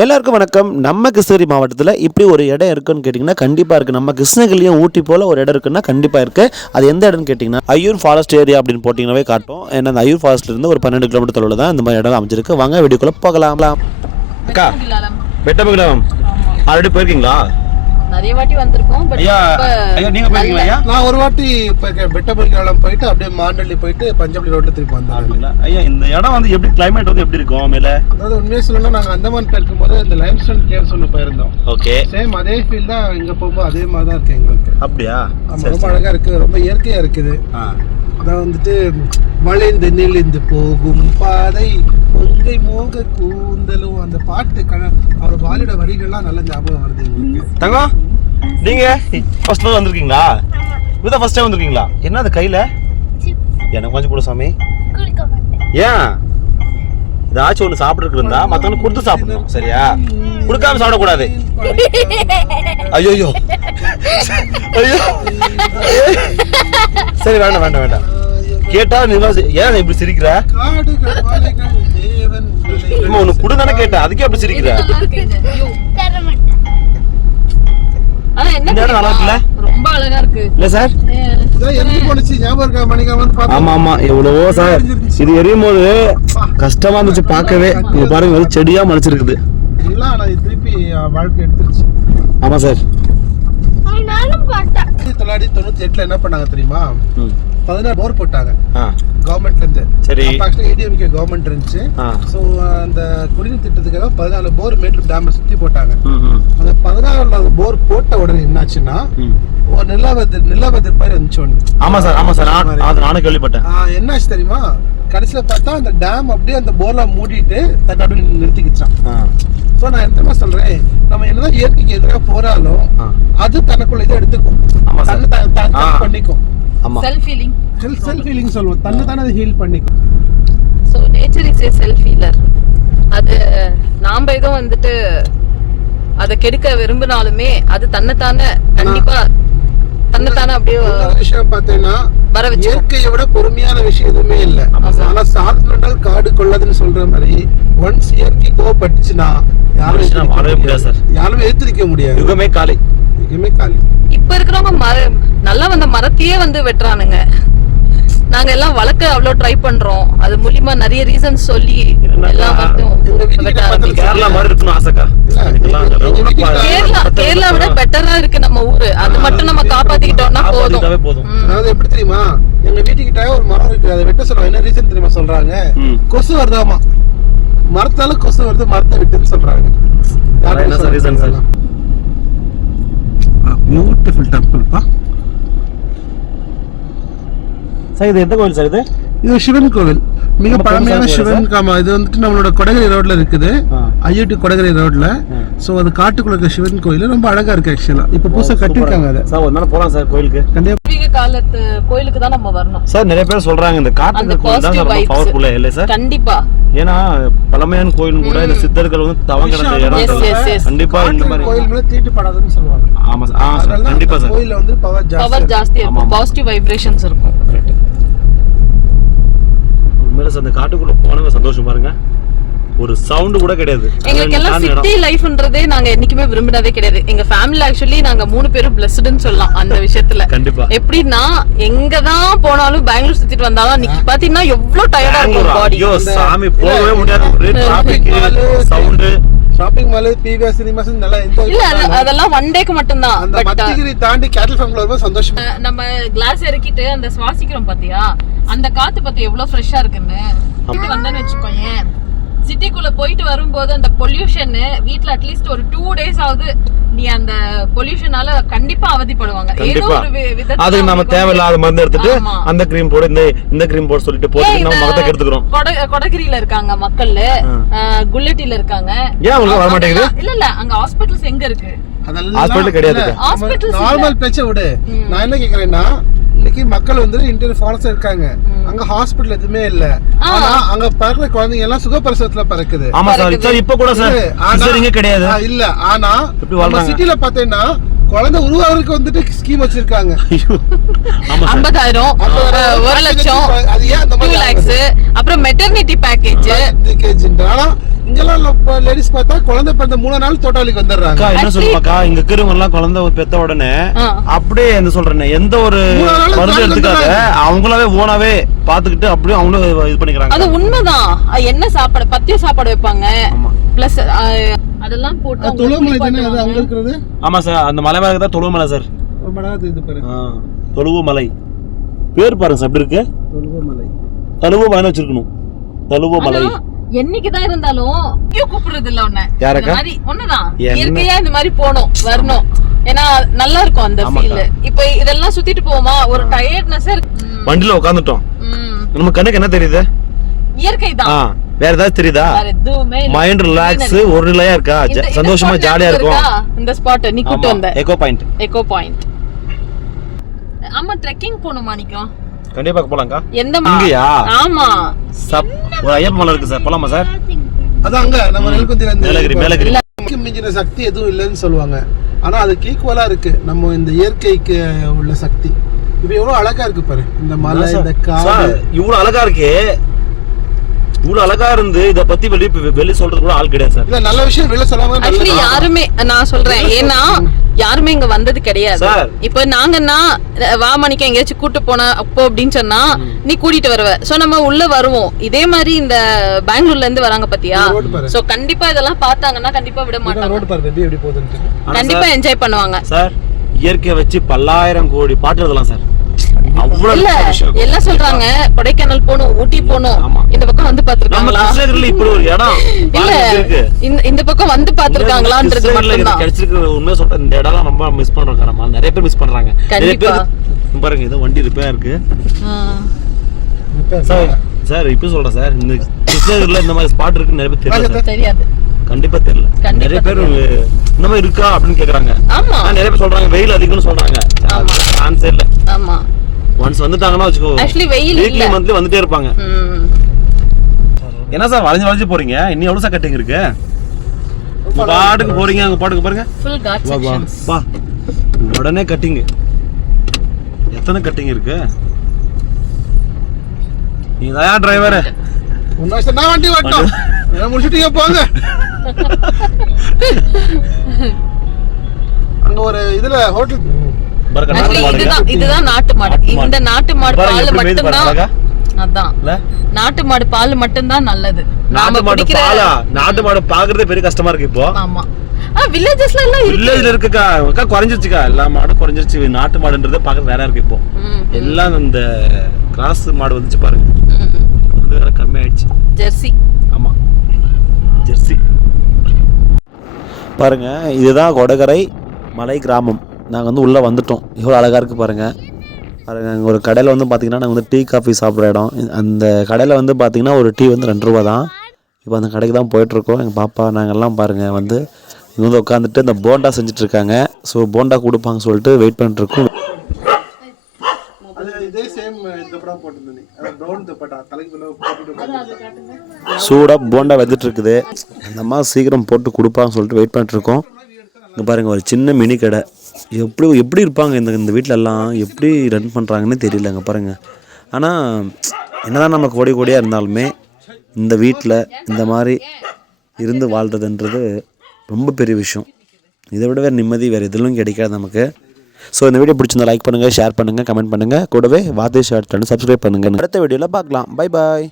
எல்லாருக்கும் வணக்கம். நம்ம கிருஷ்ணகிரி மாவட்டத்தில் இப்படி ஒரு இடம் இருக்குன்னு கேட்டிங்கன்னா கண்டிப்பாக இருக்குது. நம்ம கிருஷ்ணகிரியும் ஊட்டி போல் ஒரு இடம் இருக்குன்னா கண்டிப்பாக இருக்குது. அது எந்த இடம்னு கேட்டிங்கன்னா ஐயூர் ஃபாரஸ்ட் ஏரியா அப்படின்னு போட்டிங்கன்னாவே காட்டும். ஏன்னா அந்த ஐயூர் ஃபாரஸ்ட்லேருந்து ஒரு 12 கிலோமீட்டர் தொலைவில் தான் இந்த மாதிரி இடம் அமைஞ்சிருக்கு. வாங்க வீடியோக்குள்ளே போகலாம். அக்கா பெட்டமங்கலம் ஆல்ரெடி போயிருக்கீங்களா? நிறைய வாட்டி வந்திருக்கோம். பட் ஐயா நீங்க போயிருக்கீங்களா? ஐயா நான் ஒரு வாட்டி பெட்டமங்கலம் போயிட்டு அப்படியே மாண்டல்லி போயிட்டு பஞ்சப்பள்ளி ரோட்ல திருப்பி வந்தேன். ஐயா இந்த இடம் வந்து எப்படி கிளைமேட் வந்து எப்படி இருக்கும் மேல? அதாவது உண்மையை சொல்லணும்னா நாங்க அந்தமான்ல இருக்கும்போது இந்த லைம்ஸ்டோன் கேவ்ஸ் ஒன்று போயிருந்தோம். ஓகே, சேம் அதே ஃபீல் தான் இங்க போகும்போது அதே மாதிரி தான் இருக்கு எங்களுக்கு. அப்படியா? ரொம்ப அழகா இருக்கு, ரொம்ப இயற்கையா இருக்குது. அதான் வந்துட்டு வளைந்து நெளிந்து போகும் பாதை பொங்கை மோக கூந்தலும் அந்த பாட்டு அவர் வாலியோட வரிகள்லாம் நல்ல ஞாபகம் வருது எங்களுக்கு. தங்கம் நீங்க ஃபர்ஸ்ட் டைம் வந்திருக்கீங்களா? இதுதான் ஃபர்ஸ்ட் டைம் வந்திருக்கீங்களா? என்ன அது கையில? எனக்கு கொஞ்சம் கூட சாமி. ஏன் ஏதாச்சும் ஒன்று சாப்பிட்டு இருந்தா மற்றவங்க கொடுத்து சாப்பிடணும், சரியா? கொடுக்காம சாப்பிடக்கூடாது. ஐயோ ஐயோ சரி, வேண்டாம் வேண்டாம் வேண்டாம். கேட்டா நீ ஏன் இப்படி சிரிக்கிற? உனக்கு குடுதானே கேட்டேன், அதுக்கே அப்படி சிரிக்கிற? ரொம்ப அழகா இருக்கு இல்ல சார்? ஆமா ஆமா, எவ்வளவோ சார். இது எரியும் போது கஷ்டமா இருந்துச்சு பார்க்கவே. இங்க பாருங்க, வந்து செடியா மலைச்சிருக்குது. திருப்பி வாழ்க்கை எடுத்துருச்சு. ஆமா சார். 1998 என்ன பண்ணாங்க தெரியுமா? 16 போர் போட்டாங்க கவர்மெண்ட்ல இருந்து. சரி, ஏடிஎம்கே கவர்மெண்ட் இருந்துச்சு. சோ அந்த குடிநீர் திட்டத்துக்காக 14 போர் மேட்டூர் டேம் சுத்தி போட்டாங்க. அந்த 14 போர் போட்ட உடனே என்னாச்சுன்னா ஒரு நிலவதிர் பயிர் வந்துச்சு ஒண்ணு. ஆமா சார், ஆமா சார், நானும் கேள்விப்பட்டேன். என்னாச்சு தெரியுமா? கடைசியில பார்த்தா அந்த டேம் அப்படியே அந்த போர்லாம் மூடிட்டு தட்டு அப்படியே நிறுத்திக்கிச்சான். ஸோ நான் என்ன சொல்றேன், நம்ம என்னதான் இயற்கைக்கு எதிராக போறாலும் அது தனக்குள்ள இதை எடுத்துக்கும், தன்னை பண்ணிக்கும். செல்ஃப் ஹீலிங், செல்ஃப் ஹீலிங் சொல்லுவோம். தன்னை தானே அது ஹீல் பண்ணிக்கும். So nature is a self healer. அது நாம ஏதோ வந்துட்டு அதை கெடுக்க விரும்பினாலுமே அது தன்னைத்தானே கண்டிப்பா தன்னைத்தானே அப்படியே விஷயம் பார்த்தீங்கன்னா வர வச்சு. இயற்கையை விட பொறுமையான விஷயம் எதுவுமே இல்லை. ஆனா சாப்பிட்டால் காடு கொள்ளாதுன்னு சொல்ற மாதிரி ஒன்ஸ் இயற்கை கோவப்பட்டுச்சுன்னா யாரும் எதிர்த்திருக்க முடியாது. யுகமே காலை. இப்ப இருக்கிறவங்க நல்லா வந்த மரத்தையே வந்து வெட்டுறானுங்க. நாங்க எல்லாம் வளர்க்க அவ்வளவு ட்ரை பண்றோம். அது மூலியமா நிறைய ரீசன்ஸ் சொல்லி எல்லாம் கேரளா மாதிரி இருக்கணும் ஆசைக்கா. கேரளா விட பெட்டரா இருக்கு நம்ம ஊரு. அது மட்டும் நம்ம காப்பாத்திக்கிட்டோம்னா போதும். அதாவது எப்படி தெரியுமா, எங்க வீட்டுக்கிட்ட ஒரு மரம் இருக்கு, அதை வெட்ட சொல்றாங்க. என்ன ரீசன் தெரியுமா சொல்றாங்க? கொசு வருதாமா, மரத்தால கொசு வருது, மரத்தை விட்டுன்னு சொல்றாங்க. பியூட்டிஃபுல் டெம்பிள் பா. சார் இது எந்த கோவில் சார்? இது சிவன் கோவில், மிக பழமையான சிவன். ஆமா, இது வந்துட்டு நம்மளோட கொடகரை ரோட்ல இருக்குது, ஐயூடி கொடகரை ரோட்ல. சோ அது காட்டுக்குள்ள இருக்க சிவன் கோயில் ரொம்ப அழகா இருக்கு. ஆக்சுவலா இப்ப புதுசா கட்டிருக்காங்க. அதை சார் ஒரு நாள் போலாம் சார் கோயிலுக்கு. கண்டிப்பா காலத்து கோயிலுக்கு தான் நம்ம வரணும் சார். நிறைய பேர் சொல்றாங்க இந்த காட்டு கோயில் தான் ரொம்ப பவர்ஃபுல்லா இல்ல சார்? கண்டிப்பா. ஏன்னா பழமையான கோயில் கூட இந்த சித்தர்கள் வந்து தவம் கிடந்த இடம். கண்டிப்பா இந்த மாதிரி கோயில் மேல தீட்டுப்படாதுன்னு சொல்லுவாங்க. ஆமா சார், கண்டிப்பா சார். கோயில்ல வந்து பவர் ஜாஸ்தி இருக்கும், பாசிட்டிவ் வைப்ரேஷன்ஸ் இருக்கும். உண்மையில சார் அந்த காட்டுக்குள்ள போனவங்க சந்தோஷம் பாருங்க. ஒரு சவுண்ட் கூட கிடையாது. எங்களுக்கு எல்லாம் சிட்டி லைஃப்ன்றதே நாங்க என்னைக்குமே விரும்பினதே கிடையாது. எங்க ஃபேமிலி ஆக்சுவலி நாங்க 3 பேரும் பிளஸ்ட்னு சொல்லலாம் அந்த விஷயத்துல. கண்டிப்பா. எப்படின்னா எங்க தான் போனாலும் பெங்களூர் சுத்திட்டு வந்தாலும் இன்னைக்கு பாத்தீங்கன்னா எவ்வளவு டயர்டா இருக்கும் பாடி. ஐயோ சாமி, போகவே முடியாது. ஒரே traffic, sound. Shopping mall, PVR cinemas நல்லா என்ஜாய். இல்ல அதெல்லாம் ஒன் டேக்கு மட்டும் தான். அந்த மத்திகிரி தாண்டி கேட்டல் ஃபார்ம்ல ரொம்ப சந்தோஷம். நம்ம கிளாஸ் இறக்கிட்டு அந்த சுவாசிக்கிறோம் பாத்தியா, அந்த காத்து பத்தி எவ்வளவு ஃப்ரெஷ்ஷா இருக்குன்னு. இது வந்தேன்னு வெச்சுக்கோங்க, சிட்டிக்குள்ள போயிட்டு வரும்போது அந்த பொல்யூஷன் வீட்ல அட்லீஸ்ட் ஒரு 2 days ஆகுது நீ அந்த பொல்யூஷனால கண்டிப்பா அவதிப்படுவாங்க. ஏதோ ஒரு விதத்துல அதுக்கு நம்ம தேவையில்லாத மருந்து எடுத்துட்டு அந்த கிரீம் போடு, இந்த கிரீம் போடு சொல்லிட்டு போட்டு நம்ம மகத்தை கெடுத்துக்கிறோம். கொடகிரில இருக்காங்க மக்கள், குல்லட்டில இருக்காங்க. ஏன் உங்களுக்கு வர மாட்டேங்குது? இல்ல அங்க ஹாஸ்பிடல்ஸ் எங்க இருக்கு? ஹாஸ்பிடல் கிடையாது. நார்மல் பேச்ச விடு. நான் என்ன கேக்குறேன்னா, இன்னைக்கு மக்கள் வந்து இன்டீரியர் ஃபாரஸ்ட் இருக்காங்க, அங்க ஹாஸ்பிடல் எதுவுமே இல்ல. ஆனா அங்க பிறக்கிற குழந்தைங்க எல்லாம் சுகப்பிரசவத்துல பிறக்குது. ஆமா சார், இப்ப கூட சார் சிசேரியன் கிடையாது. இல்ல, ஆனா நம்ம சிட்டில பாத்தீங்கன்னா குழந்தை உருவாகிறதுக்கு வந்துட்டு ஸ்கீம் வச்சிருக்காங்க. 50,000, 1 லட்சம், 2 lakhs, அப்புறம் மெட்டர்னிட்டி பேக்கேஜ். ஆனா இங்கெல்லாம் லேடிஸ் பார்த்தா குழந்தை பிறந்த 3 நாள் தோட்டாளிக்கு வந்துடுறாங்க. அக்கா என்ன சொல்லுவாக்கா, இங்க இருக்கிறவங்க எல்லாம் குழந்தை பெத்த உடனே அப்படியே என்ன சொல்றேன், எந்த ஒரு மருந்து எடுத்துக்காத அவங்களாவே ஓனாவே பாத்துக்கிட்டு அப்படியே அவங்களும் இது பண்ணிக்கிறாங்க. அது உண்மைதான். என்ன சாப்பாடு, பத்திய சாப்பாடு வைப்பாங்க. பிளஸ் அதெல்லாம் போட்டு தொழுவமலை தானே அது அங்க இருக்குது? ஆமா சார், அந்த மலை மேல தான் தொழுவமலை சார். ரொம்ப நாள் இது பாரு. தொழுவமலை பேர் பாருங்க சார், எப்படி இருக்கு? தொழுவமலை. தழுவமலைன்னு வச்சிருக்கணும். தழுவமலை என்னைக்குதான் இருந்தாலும் கூப்பிடுறது இல்ல உன்ன. யாரக்கா? ஒண்ணுதான் இயற்கையா இந்த மாதிரி போனோம் வரணும். ஏன்னா நல்லா இருக்கும் அந்த ஃபீல். இப்ப இதெல்லாம் சுத்திட்டு போவோமா, ஒரு டயர்ட்னஸ் இருக்கு. வண்டியில உட்காந்துட்டோம், நம்ம கண்ணுக்கு என்ன தெரியுது? இயற்கை தான். வேற ஏதாவது தெரியுதா? மைண்ட் ரிலாக்ஸ், ஒரு நிலையா இருக்கா, சந்தோஷமா ஜாலியா இருக்கும். இந்த ஸ்பாட் நீ கூட்டி வந்த எக்கோ பாயிண்ட். Echo point. ஆமா, ட்ரெக்கிங் போணுமா நிக்கும்? கண்டிப்பா போலாம்க்கா. எந்த இங்கயா? ஆமா, ஒரு ஐயப்ப மலை இருக்கு சார், போலாமா சார்? அது அங்க நம்ம நெல்குந்தில மேலகிரி மிஞ்சின சக்தி எதுவும் இல்லைன்னு சொல்லுவாங்க. ஆனா அதுக்கு ஈக்குவலா இருக்கு நம்ம இந்த இயற்கைக்கு உள்ள சக்தி. இப்ப எவ்வளவு அழகா இருக்கு பாரு இந்த மலை, இந்த காடு. இவ்வளவு அழகா இருக்கு. இவ்வளவு அழகா இருந்து இத பத்தி வெளிய சொல்றது கூட ஆள் கிடையாது சார். இல்ல நல்ல விஷயம் வெளிய சொல்லாம ஆக்சுவலி யாருமே, நான் சொல்றேன், ஏன்னா யாருமே இங்க வந்தது கிடையாது. இப்ப நாங்கன்னா வா மணிக்கு எங்கேயாச்சும் கூட்டு போன அப்போ அப்படின்னு சொன்னா நீ கூட்டிட்டு வருவ. சோ நம்ம உள்ள வருவோம். இதே மாதிரி இந்த பெங்களூர்ல இருந்து வராங்க பாத்தியா, சோ கண்டிப்பா இதெல்லாம் பார்த்தாங்கன்னா கண்டிப்பா விட மாட்டாங்க. ரோட் பாரு எப்படி போகுதுன்னு. கண்டிப்பா என்ஜாய் பண்ணுவாங்க சார். இயற்கையை வச்சு பல்லாயிரம் கோடி பாட்டு எழுதலாம் சார். இல்ல எல்லாம் சொல்றாங்க கொடைக்கானல் போணும், ஊட்டி போணும். இந்த பக்கம் வந்து பாத்துருக்காங்களா? இப்படி ஒரு இடம் இல்ல, இந்த பக்கம் வந்து பாத்துருக்காங்களான்றது மட்டும்தான் கிடைச்சிருக்கு. உண்மையா சொல்றேன், இந்த இடம் ரொம்ப மிஸ் பண்றோம். நம்ம நிறைய பேர் மிஸ் பண்றாங்க. நிறைய பேர் பாருங்க, இது வண்டி ரிப்பேர் இருக்கு சார். இப்ப சொல்றேன் சார், இந்த கிருஷ்ணகிரில இந்த மாதிரி ஸ்பாட் இருக்கு நிறைய பேர் தெரியாது. கண்டிப்பா தெரியல. நிறைய பேர் இந்த மாதிரி இருக்கா அப்படின்னு கேக்குறாங்க. நிறைய பேர் சொல்றாங்க வெயில் அதிகம்னு சொல்றாங்க. சான்ஸே இல்ல. ஆமா, ஒன்ஸ் வந்துட்டாங்கன்னா வச்சுக்கோ, एक्चुअली வெயில் இல்ல, மந்த்லி வந்துட்டே இருப்பாங்க. என்ன சார் வளைஞ்சு போறீங்க? இன்னும் எவ்வளவு சார் கட்டிங் இருக்கு? பாட்டுக்கு போறீங்க, அங்க பாட்டுக்கு பாருங்க, ஃபுல் காட் செக்ஷன்ஸ். பா உடனே கட்டிங். எத்தனை கட்டிங் இருக்கு? நீதான் டிரைவர். நான் வண்டி ஓட்டணும். முடிச்சிட்டீங்க போங்க. அங்க ஒரு இதுல ஹோட்டல் இதுதான் நாட்டு மாடு. இந்த நாட்டு மாடு பால் மட்டும்தான். அதான் நாட்டு மாடு பால் மட்டும்தான் நல்லது. நாட்டு மாடு பாக்குறதே பெரிய கஷ்டமா இருக்கு இப்போ. ஆமா, வில்லேஜஸ்ல எல்லாம் வில்லேஜ்ல இருக்குக்கா, குறைஞ்சிருச்சுக்கா. எல்லா மாடும் குறைஞ்சிருச்சு. நாட்டு மாடுன்றதே பாக்க வேற இருக்கு இப்போ. எல்லாம் இந்த கிராஸ் மாடு வந்துச்சு பாருங்க, கம்மி ஆயிடுச்சு. ஜெர்சி. ஆமா, ஜெர்சி. பாருங்க, இதுதான் கொடகரை மலை கிராமம். நாங்கள் வந்து உள்ளே வந்துட்டோம். எவ்வளோ அழகாக இருக்குது பாருங்கள். பாருங்கள், அங்கே ஒரு கடையில் வந்து பார்த்திங்கன்னா நாங்கள் வந்து டீ காஃபி சாப்பிட்ற இடம். அந்த கடையில் வந்து பார்த்திங்கன்னா ஒரு டீ வந்து 2 ரூபா தான். இப்போ அந்த கடைக்கு தான் போயிட்டுருக்கோம். எங்கள் பாப்பா நாங்கள்லாம் பாருங்கள் வந்து இங்கே வந்து உட்காந்துட்டு இந்த போண்டா செஞ்சிட்ருக்காங்க. ஸோ போண்டா கொடுப்பாங்க சொல்லிட்டு வெயிட் பண்ணிட்டுருக்கோம். சூடாக போண்டா வந்துட்டுருக்குது. அந்த அம்மா சீக்கிரம் போட்டு கொடுப்பாங்கன்னு சொல்லிட்டு வெயிட் பண்ணிட்டுருக்கோம். இங்கே பாருங்கள், ஒரு சின்ன மினி கடை. எப்படி இருப்பாங்க இந்த வீட்டிலலாம், எப்படி ரன் பண்ணுறாங்கன்னு தெரியல. அங்கே பாருங்கள். ஆனால் என்னதான் நம்ம கோடியாக இருந்தாலுமே இந்த வீட்டில் இந்த மாதிரி இருந்து வாழ்கிறதுன்றது ரொம்ப பெரிய விஷயம். இதை விட வேறு நிம்மதி வேறு எதுவும் கிடைக்காது நமக்கு. ஸோ இந்த வீடியோ பிடிச்சிருந்தா லைக் பண்ணுங்கள், ஷேர் பண்ணுங்கள், கமெண்ட் பண்ணுங்கள். கூடவே வார்த்தை ஷேர் சேனல் சப்ஸ்கிரைப் பண்ணுங்கள். அடுத்த வீடியோவில் பார்க்கலாம். Bye bye.